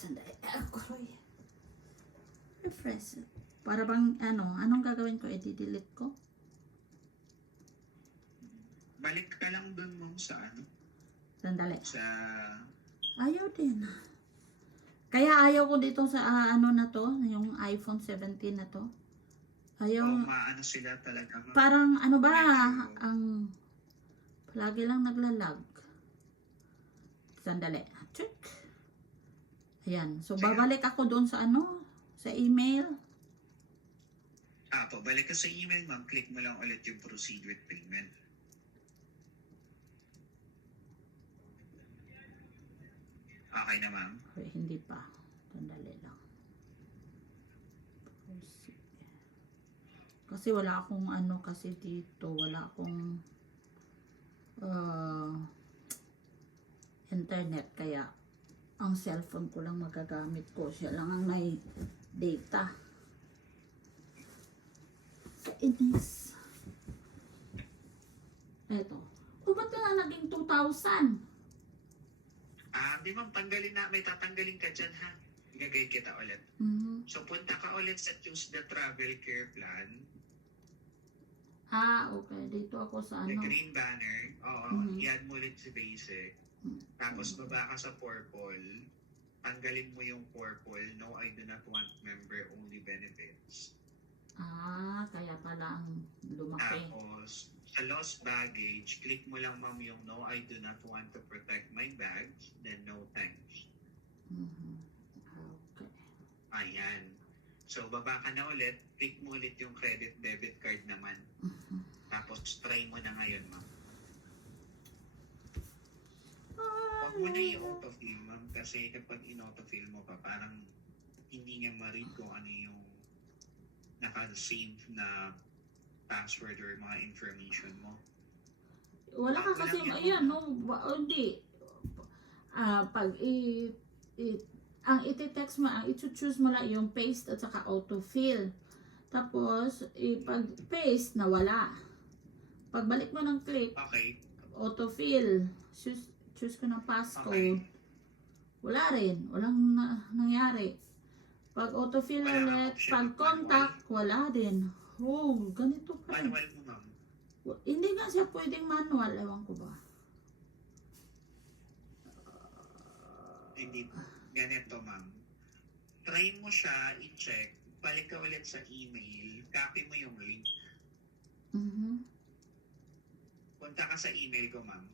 Sandali. Ako'y refresh. Para bang anong gagawin ko? I-delete ko? Balik ka lang dun mo sa Sandali. sa Ayaw din. Kaya ayaw ko dito sa na to, yung iPhone 17 na to. Ayaw. maano sila talaga. Parang ba, Medyo- ang lagi lang naglalag. Sandali. Check. Ayan. So, Sige. babalik ako doon sa sa email. Balik ka sa email, ma'am. Click mo lang ulit yung proceed with payment. Okay na, ma'am. Ay, hindi pa. Sandali lang. Kasi wala akong kasi dito. Wala akong internet. Kaya ang cellphone ko lang magagamit ko. Siya lang ang may data. Kainis. Eto. Ba't na naging 2,000? Di ma'am, may tatanggalin ka dyan, ha? Gagay kita ulit. Mhm. So, punta ka ulit sa choose the travel care plan. Okay. Dito ako sa The green banner. Oo, Mhm. i-add mo ulit si basic. Tapos, baba ka sa purple. Tanggalin mo yung purple. No, I do not want member-only benefits. Kaya pala ang lumaki. Tapos, sa lost baggage, click mo lang, ma'am, yung no, I do not want to protect my bags. Then, no thanks. Mhm. Okay. Ayan. So, baba ka na ulit. Click mo ulit yung credit debit card naman. Mhm. Tapos, try mo na ngayon, ma'am. Huwag mo na i-autofill, ma'am. Kasi kapag in-autofill mo pa, parang hindi niya ma-read kung ano yung naka-save na password or mga information mo. Wala ka Bago kasi, lang yan, ayan, ma'am. hindi. Pag ang iti-text mo, ang i-choose mo lang yung paste at saka autofill. Tapos, pag paste, nawala. Pagbalik mo ng click, Okay. autofill. Choose ko ng passcode. Okay. Wala rin. Walang nangyari. Pag autofill Wala kang ulit, option pag of contact, wala din. Ganito pa rin. Manual mo, ma'am. Hindi nga siya pwedeng manual. Ewan ko ba. Hindi. Ganito, ma'am. Try mo siya, i-check. Balik ka ulit sa email. Copy mo yung link. Mhm. Punta ka sa email ko, ma'am.